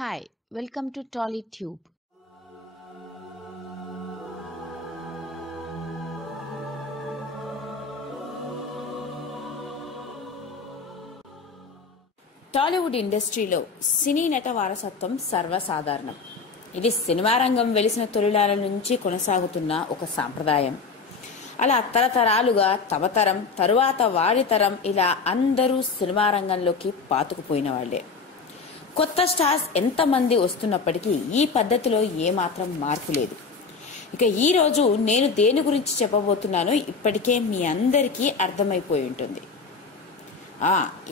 Hi, welcome to TollyTube. Tollywood ఇండస్ట్రీలో సినీ నట వారసత్వం సర్వసాధారణం. ఇది సినిమా రంగం వెలిసిన తొలినాల నుంచి కొనసాగుతున్న ఒక సాంప్రదాయం. అలా తరతరాలుగా తమ తరం తరువాత వాడి తరం ఇలా అందరూ సినిమా రంగంలోకి పాతుకుపోయిన వాళ్లే. కొత్త స్టార్స్ ఎంతమంది వస్తున్నప్పటికీ ఈ పద్ధతిలో ఏమాత్రం మార్పు లేదు. ఇక ఈ రోజు నేను దేని గురించి చెప్పబోతున్నానో ఇప్పటికే మీ అందరికీ అర్థమైపోయి ఉంటుంది.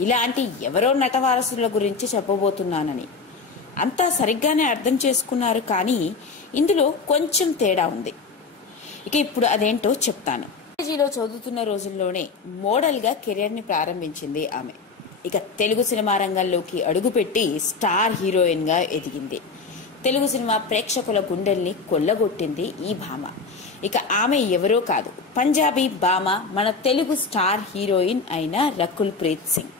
ఇలాంటి ఎవరో నటవారసుల గురించి చెప్పబోతున్నానని అంతా సరిగ్గానే అర్థం చేసుకున్నారు, కానీ ఇందులో కొంచెం తేడా ఉంది. ఇక ఇప్పుడు అదేంటో చెప్తాను. కాలేజీలో చదువుతున్న రోజుల్లోనే మోడల్ గా కెరీర్ ని ప్రారంభించింది ఆమె. ఇక తెలుగు సినిమా రంగంలోకి అడుగుపెట్టి స్టార్ హీరోయిన్ గా ఎదిగింది. తెలుగు సినిమా ప్రేక్షకుల గుండెల్ని కొల్లగొట్టింది ఈ భామ. ఇక ఆమె ఎవరో కాదు, పంజాబీ భామ, మన తెలుగు స్టార్ హీరోయిన్ అయిన రకుల్ ప్రీత్ సింగ్.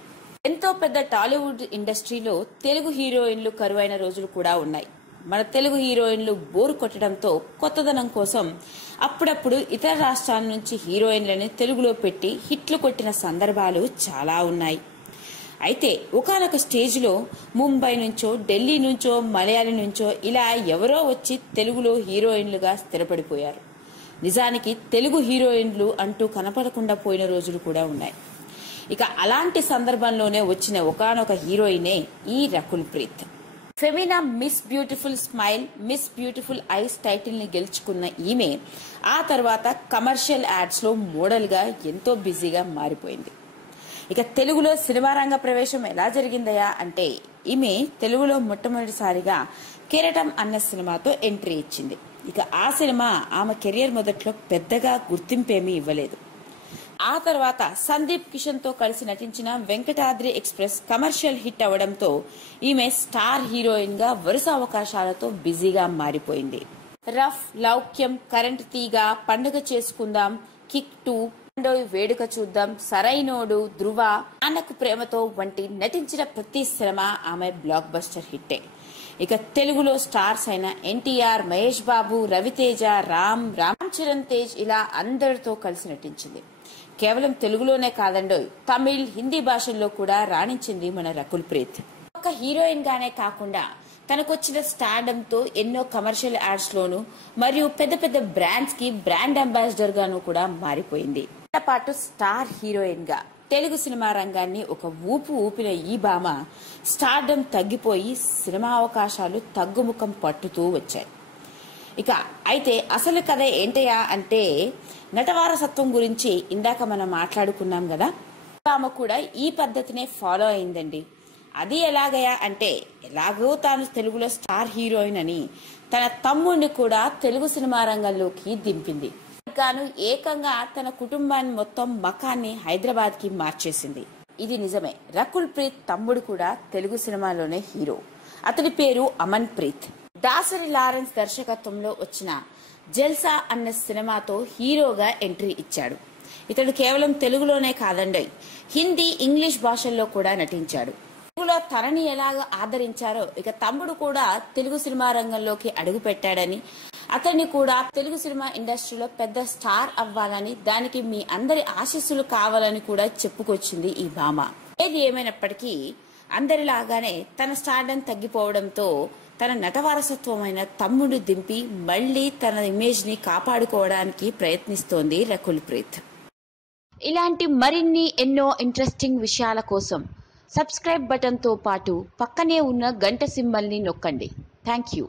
ఎంతో పెద్ద టాలీవుడ్ ఇండస్ట్రీలో తెలుగు హీరోయిన్లు కరువైన రోజులు కూడా ఉన్నాయి. మన తెలుగు హీరోయిన్లు బోరు కొట్టడంతో కొత్తదనం కోసం అప్పుడప్పుడు ఇతర రాష్ట్రాల నుంచి హీరోయిన్లని తెలుగులో పెట్టి హిట్లు కొట్టిన సందర్భాలు చాలా ఉన్నాయి. అయితే ఒకానొక స్టేజ్లో ముంబై నుంచో ఢిల్లీ నుంచో మలయాళీ నుంచో ఇలా ఎవరో వచ్చి తెలుగులో హీరోయిన్లుగా స్థిరపడిపోయారు. నిజానికి తెలుగు హీరోయిన్లు అంటూ కనపడకుండా పోయిన రోజులు కూడా ఉన్నాయి. ఇక అలాంటి సందర్భంలోనే వచ్చిన ఒకానొక హీరోయినే ఈ Rakul Preet. Femina miss beautiful smile, miss beautiful eyes title ని గెలుచుకున్న ఈమె ఆ తర్వాత కమర్షియల్ యాడ్స్ లో మోడల్ గా ఎంతో బిజీగా మారిపోయింది. ఇక తెలుగులో సినిమా రంగ ప్రవేశం ఎలా జరిగిందయా అంటే, ఈమె తెలుగులో మొట్టమొదటిసారిగా కిరీటం అన్న సినిమాతో ఎంట్రీ ఇచ్చింది. ఇక ఆ సినిమా ఆమె కెరియర్ మొదట్లో పెద్దగా గుర్తింపేమీ ఇవ్వలేదు. ఆ తర్వాత సందీప్ కిషన్ తో కలిసి నటించిన వెంకటాద్రి ఎక్స్ప్రెస్ కమర్షియల్ హిట్ అవడంతో ఈమె స్టార్ హీరోయిన్ గా వరుస అవకాశాలతో బిజీగా మారిపోయింది. రఫ్, లౌక్యం, కరెంట్ తీగ, పండుగ చేసుకుందాం, కిక్ 2, వేడుక చూద్దాం, సరైనోడు, ధృవ, నాన్నకు ప్రేమతో వంటి నటించిన ప్రతి సినిమా ఆమె బ్లాక్ బస్టర్ హిట్టే. ఇక తెలుగులో స్టార్స్ అయిన ఎన్టీఆర్, మహేష్ బాబు, రవితేజ, రామ్ చరణ్ తేజ్ ఇలా అందరితో కలిసి నటించింది. కేవలం తెలుగులోనే కాదండోయ్, తమిళ్, హిందీ భాషల్లో కూడా రాణించింది మన రకుల్ ప్రీత్. ఒక హీరోయిన్ గానే కాకుండా తనకొచ్చిన స్టార్డమ్ తో ఎన్నో కమర్షియల్ యాడ్స్ లోను మరియు పెద్ద పెద్ద బ్రాండ్స్ కి బ్రాండ్ అంబాసిడర్ గాను కూడా మారిపోయింది. పాటు స్టార్ హీరోయిన్ గా తెలుగు సినిమా రంగాన్ని ఒక ఊపిన ఈ భామ స్టార్డమ్ తగ్గిపోయి సినిమా అవకాశాలు తగ్గుముఖం పట్టుతూ వచ్చాయి. ఇక అయితే అసలు కథ ఏంటయా అంటే, నటవారసత్వం గురించి ఇందాక మనం మాట్లాడుకున్నాం కదా, ఆమె కూడా ఈ పద్ధతినే ఫాలో అయిందండి. అది ఎలాగయా అంటే, ఎలాగో తాను తెలుగులో స్టార్ హీరోయిన్ అని తన తమ్ముడిని కూడా తెలుగు సినిమా రంగంలోకి దింపింది. గాను ఏకంగా తన కుటుంబాన్ని మొత్తం మకాన్ని హైదరాబాద్ కి మార్చేసింది. ఇది నిజమే, రకుల్ ప్రీత్ తమ్ముడు కూడా తెలుగు సినిమాలోనే హీరో. అతని పేరు అమన్ ప్రీత్. దాసరి లారెన్స్ దర్శకత్వంలో వచ్చిన జల్సా అన్న సినిమాతో హీరోగా ఎంట్రీ ఇచ్చాడు. ఇతడు కేవలం తెలుగులోనే కాదండి, హిందీ, ఇంగ్లీష్ భాషల్లో కూడా నటించాడు. తెలుగులో తనని ఎలాగ ఆదరించారో ఇక తమ్ముడు కూడా తెలుగు సినిమా రంగంలోకి అడుగు పెట్టాడని, అతన్ని కూడా తెలుగు సినిమా ఇండస్ట్రీలో పెద్ద స్టార్ అవ్వాలని, దానికి మీ అందరి ఆశీస్సులు కావాలని కూడా చెప్పుకొచ్చింది ఈ భామ. ఏది ఏమైనప్పటికీ అందరిలాగానే తన స్టార్డమ్ తగ్గిపోవడంతో తన నటవారసత్వమైన తమ్ముడు దింపి మళ్లీ తన ఇమేజ్ ని కాపాడుకోవడానికి ప్రయత్నిస్తోంది రకుల్ ప్రీత్. ఇలాంటి మరిన్ని ఎన్నో ఇంట్రెస్టింగ్ విషయాల కోసం సబ్స్క్రైబ్ బటన్ తో పాటు పక్కనే ఉన్న గంట సింబల్ ని నొక్కండి. Thank you.